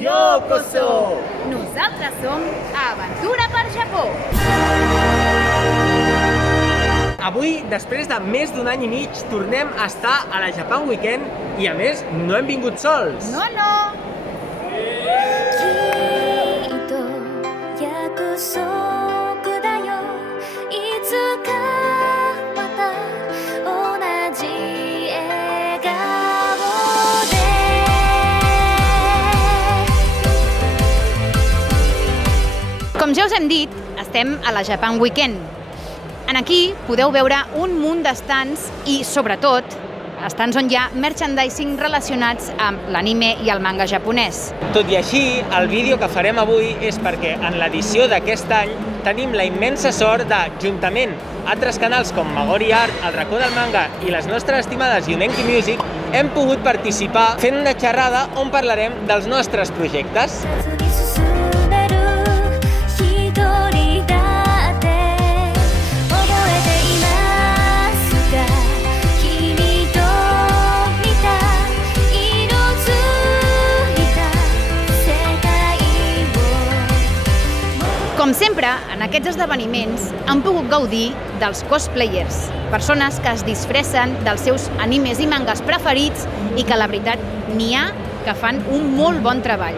Yokoso! Nosaltres som Aventura per Japó. Avui, després de més d'un any i mig, tornem a estar a la Japan Weekend i, a més, no hem vingut sols. No. きっと約束だよいつかまた同じ笑顔で Com ja us hem dit, estem a la Japan Weekend. En aquí podeu veure un munt d'estants i, sobretot, estants on hi ha merchandising relacionats amb l'anime i el manga japonès. Tot i així, el vídeo que farem avui és perquè en l'edició d'aquest any tenim la immensa sort de, juntament altres canals com Magori Art, El racó del manga i les nostres estimades Yunenki Music, hem pogut participar fent una xerrada on parlarem dels nostres projectes. 進める一人だって覚えていますか君と見た色づいた世界を Com sempre, en aquests esdeveniments han pogut gaudir dels cosplayers, persones que es disfressen dels seus animes i mangas preferits i que, la veritat, n'hi ha que fan un molt bon treball.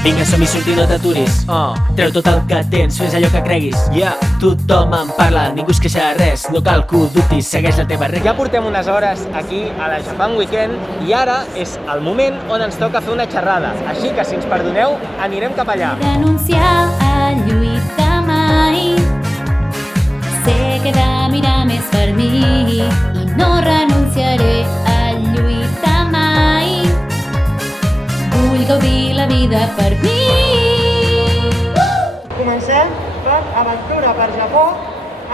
Vinga, som-hi, sortir, no t'aturis. Treu tot el que tens, fes allò que creguis. Tothom en parla, ningú es queixa de res. No cal que ho dubtis, segueix la teva regla. Ja portem unes hores aquí a la Japan Weekend i ara és el moment on ens toca fer una xerrada. Així que, si ens perdoneu, anirem cap allà. renunciar a lluitar mai. Sé que de mirar més per mi i no renunciaré a lluitar mai. Vull gaudir la vida per mi. Comencem per Aventura per Japó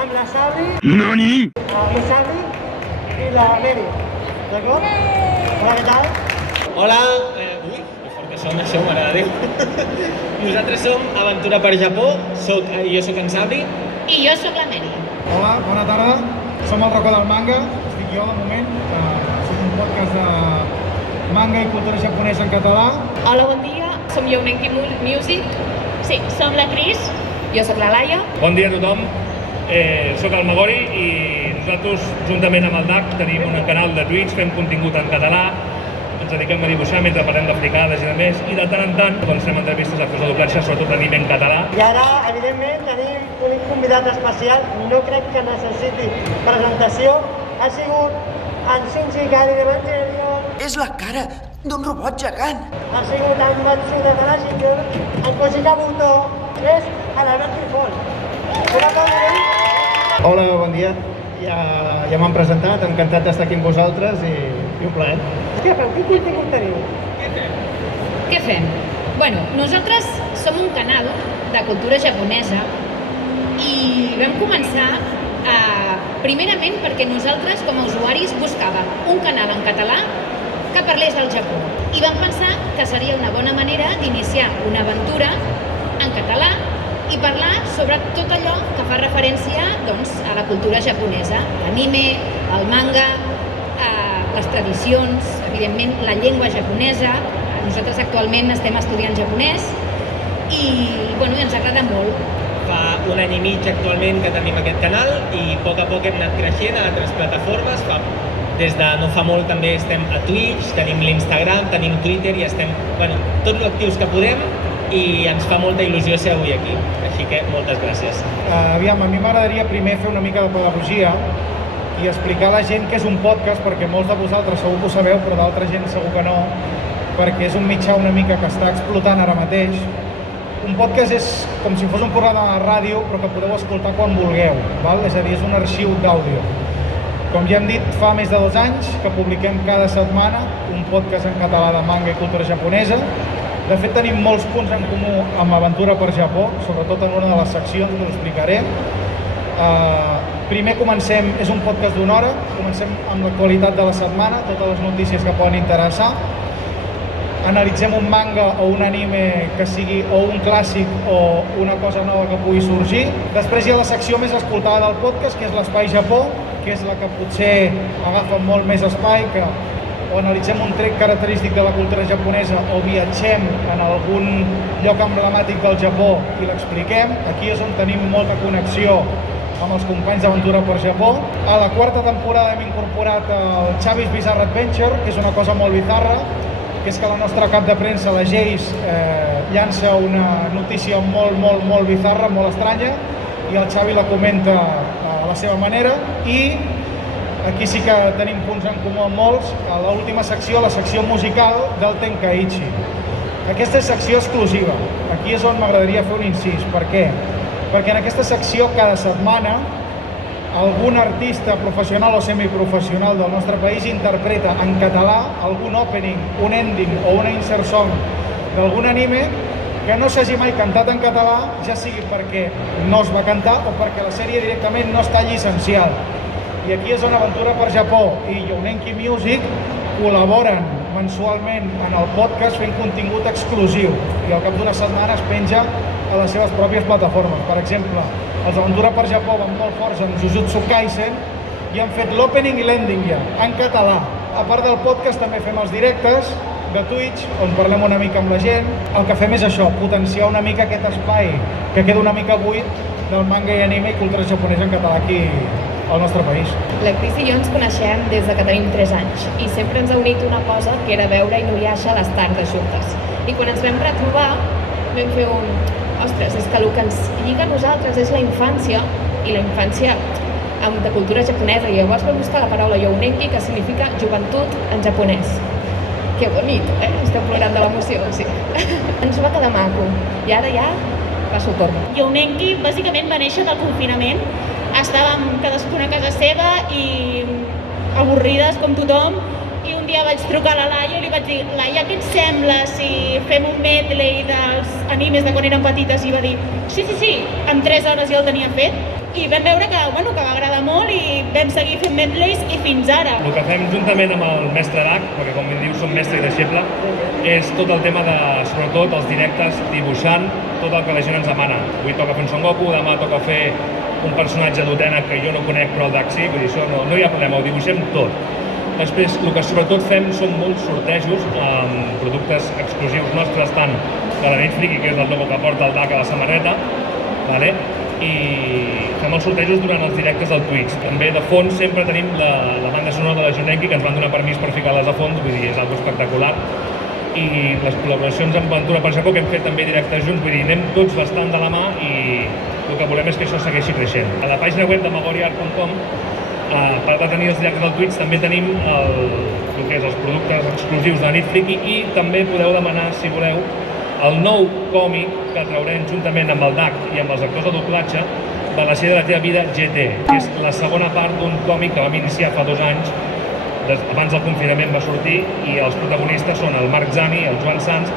amb la Sabri, la Sabri i la Mary. D'acord? Hola, què tal? Hola, ui, que fort que sona això, mare de Déu. Nosaltres som Aventura per Japó, jo soc en Sabri. I jo sóc la Mary. Hola, bona tarda. Som el Racó del Manga. Estic jo, de moment. Som un podcast de manga i cultura japonesa en català. Hola, bon dia. Som Yunenki Music. Sí, som la Cris. Jo sóc la Laia. Bon dia a tothom, soc el Magori i nosaltres, juntament amb el DAC, tenim un canal de Twitch, fem contingut en català, ens dediquem a dibuixar mentre parlem de fricades i de més, i de tant en tant doncs, fem entrevistes a actors de doblatge, sobretot d'anime en català. I ara, evidentment, tenim un convidat especial. No crec que necessiti presentació. Ha sigut en Shinji Ikari d'Evangelion, És la cara d'un robot gegant. ha sigut en Matsuda Tadashiko, en Koji Kabuto, és l'Albert Trifol. Una cosa bé? Hola, bon dia. Ja m'han presentat, encantat d'estar aquí amb vosaltres i un plaer. Què fan? Quin contingut teniu? Què fem? Bueno, nosaltres som un canal de cultura japonesa i vam començar primerament perquè nosaltres, com a usuaris, buscàvem un canal en català que parlés del Japó. I vam pensar que seria una bona manera d'iniciar una aventura en català i parlar sobre tot allò que fa referència doncs, a la cultura japonesa, l'anime, el manga, les tradicions, evidentment la llengua japonesa. Nosaltres actualment estem estudiant japonès i bueno, ens agrada molt. Fa un any i mig actualment que tenim aquest canal i a poc hem anat creixent a altres plataformes. Des de no fa molt també estem a Twitch, tenim l'Instagram, tenim Twitter i estem tot l'actius que podem i ens fa molta il·lusió ser avui aquí. Així que moltes gràcies. Aviam, a mi m'agradaria primer fer una mica de pedagogia i explicar a la gent què és un podcast, perquè molts de vosaltres segur que ho sabeu, però d'altra gent segur que no, perquè és un mitjà una mica que està explotant ara mateix. Un podcast és com si fos un programa de ràdio, però que podeu escoltar quan vulgueu, val? És a dir, és un arxiu d'àudio. Com ja hem dit, fa més de 2 anys que publiquem cada setmana un podcast en català de manga i cultura japonesa. De fet, tenim molts punts en comú amb Aventura per Japó, sobretot en una de les seccions que us explicaré. Primer comencem, és un podcast d'1 hora, comencem amb l'actualitat de la setmana, totes les notícies que poden interessar. Analitzem un manga o un anime que sigui o un clàssic o una cosa nova que pugui sorgir. Després hi ha la secció més escoltada del podcast, que és l'Espai Japó, que és la que potser agafa molt més espai, que o analitzem un tret característic de la cultura japonesa o viatgem en algun lloc emblemàtic del Japó i l'expliquem. Aquí és on tenim molta connexió amb els companys d'Aventura per Japó. A la quarta temporada hem incorporat el Xavi's Bizarre Adventure, que és una cosa molt bizarra, que és que la nostra cap de premsa, la Jace, llança una notícia molt bizarra, molt estranya, i el Xavi la comenta a la seva manera, i aquí sí que tenim punts en comú amb molts. A l'última secció, la secció musical del Tenkaichi. Aquesta és secció exclusiva. Aquí és on m'agradaria fer un incís. Per què? Perquè en aquesta secció cada setmana algun artista professional o semiprofessional del nostre país interpreta en català algun opening, un ending o una insert song d'algun anime que no s'hagi mai cantat en català, ja sigui perquè no es va cantar o perquè la sèrie directament no està llicenciada. I aquí és on Aventura per Japó i Younenki Music col·laboren mensualment en el podcast fent contingut exclusiu i al cap d'una setmana es penja a les seves pròpies plataformes. Per exemple, els Aventura per Japó van molt forts en Jujutsu Kaisen i han fet l'opening i l'ending ja, en català. A part del podcast també fem els directes de Twitch, on parlem una mica amb la gent. El que fem és això, potenciar una mica aquest espai que queda una mica buit del manga i anime i cultura japonesa en català aquí al nostre país. La Cris i jo ens coneixem des que tenim 3 anys i sempre ens ha unit una cosa que era veure Inuyasha a les tardes juntes. I quan ens vam retrobar vam fer un... Ostres, és que el que ens lliga a nosaltres és la infància, i la infància de cultura japonesa. I llavors vam buscar la paraula Younenki, que significa joventut en japonès. Que bonic, Estem plorant de l'emoció, sí. Ens va quedar maco. I ara ja passo el torn. Younenki bàsicament va néixer del confinament. Estàvem cadascuna a casa seva i avorrides com tothom, i un dia vaig trucar a la Laia i li vaig dir: Laia, què et sembla si fem un medley dels animes de quan eren petites? I va dir: sí, en 3 hores ja el tenia fet. I vam veure que va agradar molt i vam seguir fent medleys i fins ara. El que fem juntament amb el mestre Bach, perquè com diu som mestre i deixeble, és tot el tema de, sobretot, els directes dibuixant tot el que la gent ens demana. Avui toca fer un Son Goku, demà toca fer un personatge d'Utena que jo no conec però el Bach sí, vull dir, això no hi ha problema, ho dibuixem tot. Després, el que sobretot fem són molts sortejos amb productes exclusius nostres, tant de la nit friki, que és el logo que porta el Bach a la samarreta, vale? I fem els sortejos durant els directes del Twitch. També de fons sempre tenim la banda sonora de la Younenki, que ens van donar permís per ficar-les a fons, vull dir, és algo espectacular. I les col·laboracions amb Aventura per Japó, que hem fet també directes junts, vull dir, anem tots bastant de la mà i el que volem és que això segueixi creixent. A la pàgina web de magoriart.com, a part de tenir els directes del Twitch, també tenim el que és els productes exclusius de la nit friki i també podeu demanar, si voleu, el nou còmic que traurem juntament amb el DAC i amb els actors de doblatge de La sèrie de la teva vida GT, que és la segona part d'un còmic que vam iniciar fa 2 anys, abans del confinament va sortir, i els protagonistes són el Marc Zani, el Joan Sans,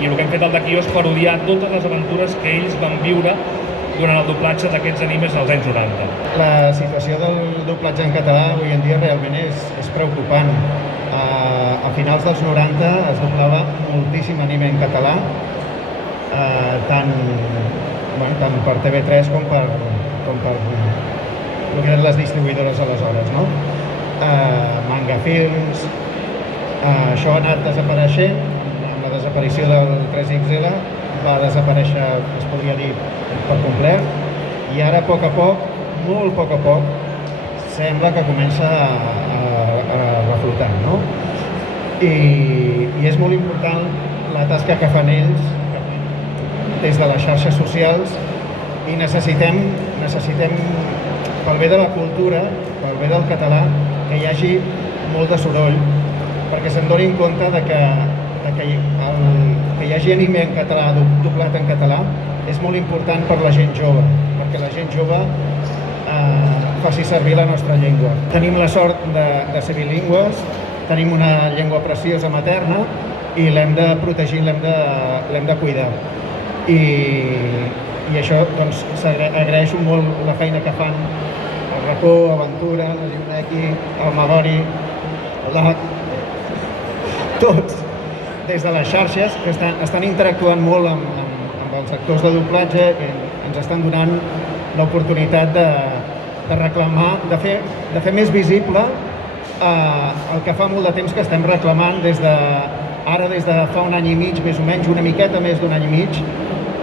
i el que hem fet al DAC és parodiar totes les aventures que ells van viure durant el doblatge d'aquests animes als anys 90. La situació del doblatge en català avui en dia realment és preocupant. A finals dels 90 es doblava moltíssim anime en català, tant per TV3 com per el que eren les distribuïdores aleshores, no? Manga Films, això ha anat desapareixent, amb la desaparició del 3XL va desaparèixer, es podria dir, per complet, i ara a poc a poc, molt a poc, sembla que comença a reflotar, no? I és molt important la tasca que fan ells des de les xarxes socials i necessitem, pel bé de la cultura, pel bé del català, que hi hagi molt de soroll, perquè se'n donin compte que hi hagi anime en català, doblat en català, és molt important per la gent jove, perquè la gent jove faci servir la nostra llengua. Tenim la sort de ser bilingües, tenim una llengua preciosa materna i l'hem de protegir, l'hem de cuidar. I això, doncs, agraeixo molt la feina que fan el Racó, Aventura, la Younenki, el Magori, el DAC, tots, des de les xarxes, que estan interactuant molt amb els actors de doblatge, que ens estan donant l'oportunitat reclamar, de fer més visible el que fa molt de temps que estem reclamant des de fa un any i mig, més o menys, una miqueta més d'un any i mig.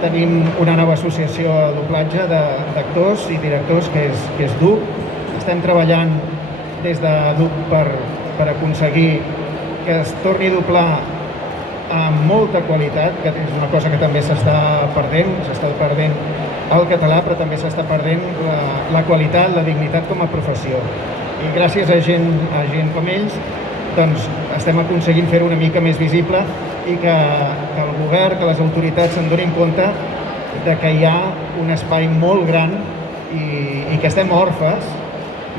Tenim una nova associació de doblatge d'actors i directors que és DUB. Estem treballant des de DUB per aconseguir que es torni a doblar amb molta qualitat, que és una cosa que també s'està perdent el català, però també s'està perdent la qualitat, la dignitat com a professió. I gràcies a gent com ells doncs estem aconseguint fer-ho una mica més visible i que el govern, que les autoritats se'n donin compte de que hi ha un espai molt gran i que estem orfes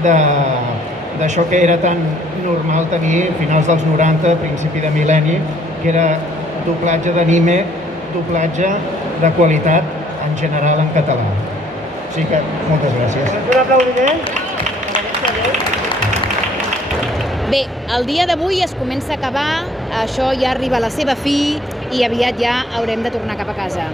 d'això que era tan normal tenir a finals dels 90, principi de mil·lenni, que era doblatge d'anime, doblatge de qualitat en general en català. O sigui que moltes gràcies. Un aplaudiment. Bé, el dia d'avui es comença a acabar, això ja arriba a la seva fi i aviat ja haurem de tornar cap a casa.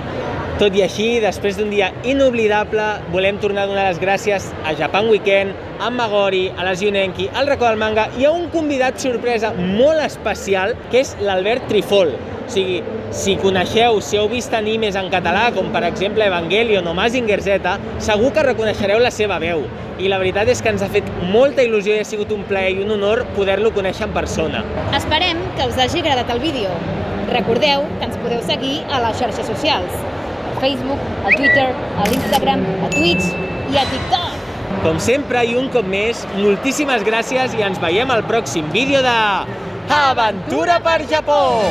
Tot i així, després d'un dia inoblidable, volem tornar a donar les gràcies a Japan Weekend, a Magori, a les Yunenki, al Racó del Manga i a un convidat sorpresa molt especial, que és l'Albert Trifol. O sigui, si coneixeu, si heu vist animes en català, com per exemple Evangelion o Mazinger Z, segur que reconeixereu la seva veu. I la veritat és que ens ha fet molta il·lusió i ha sigut un plaer i un honor poder-lo conèixer en persona. Esperem que us hagi agradat el vídeo. Recordeu que ens podeu seguir a les xarxes socials. A Facebook, a Twitter, a l'Instagram, a Twitch i a TikTok. Com sempre i un cop més, moltíssimes gràcies i ens veiem al pròxim vídeo de Aventura per Japó!